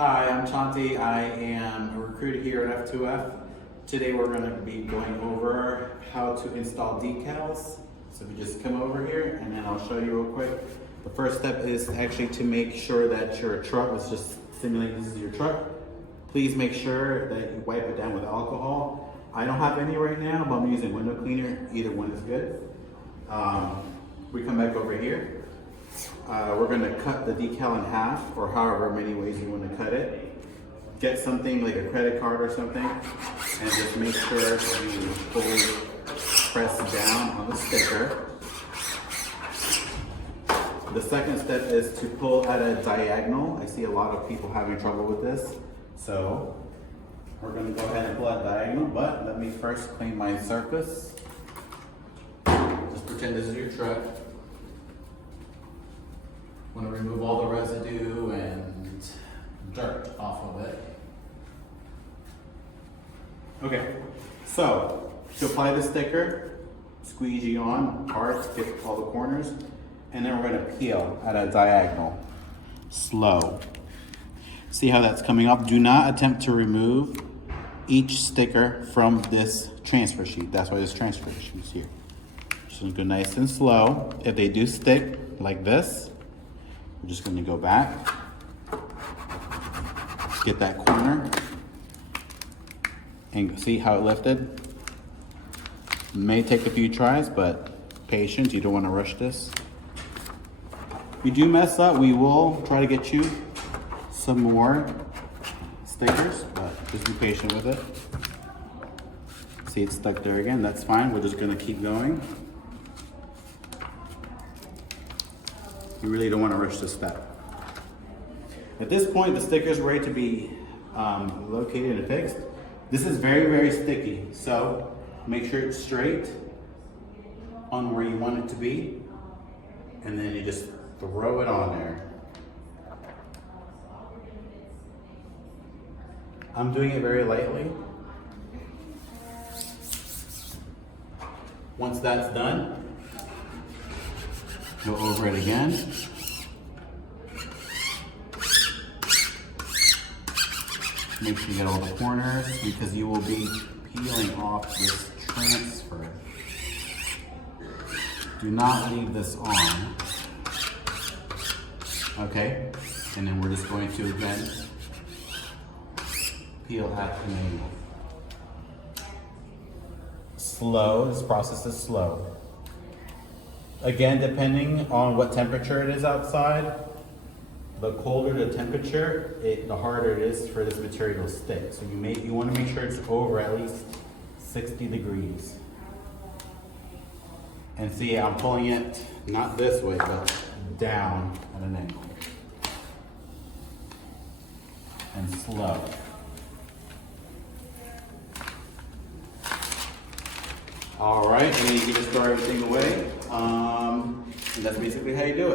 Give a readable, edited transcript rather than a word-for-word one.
Hi, I'm Chanty. I am a recruiter here at F2F. Today we're going to be going over how to install decals. So if you just come over here and then I'll show you real quick. The first step is actually to make sure that your truck, let's just simulate this is your truck. Please make sure that you wipe it down with alcohol. I don't have any right now, but I'm using window cleaner. Either one is good. We come back over here. We're going to cut the decal in half, or however many ways you want to cut it. Get something like a credit card or something, and just make sure you fully press down on the sticker. The second step is to pull at a diagonal. I see a lot of people having trouble with this, so we're going to go ahead and pull at diagonal, but let me first clean my surface. Just pretend this is your truck. Want to remove all the residue and dirt off of it. Okay, so to apply the sticker, squeegee on hard to get all the corners, and then we're going to peel at a diagonal, slow. See how that's coming off? Do not attempt to remove each sticker from this transfer sheet. That's why this transfer sheet is here. Just go nice and slow. If they do stick like this, we're just going to go back, get that corner, and see how it lifted. It may take a few tries, but patience, you don't want to rush this. If you do mess up, we will try to get you some more stickers, but just be patient with it. See, it's stuck there again, that's fine. We're just going to keep going. You really don't want to rush this step. At this point, the sticker is ready to be located and fixed. This is very, very sticky, so make sure it's straight on where you want it to be, and then you just throw it on there. I'm doing it very lightly. Once that's done, go over it again. Make sure you get all the corners because you will be peeling off this transfer. Do not leave this on. Okay, and then we're just going to again peel at an angle. Slow, this process is slow. Again, depending on what temperature it is outside, the colder the temperature, the harder it is for this material to stick. So you want to make sure it's over at least 60 degrees. And see, I'm pulling it not this way, but down at an angle. And slow. All right, and then you can just throw everything away. And that's basically how you do it.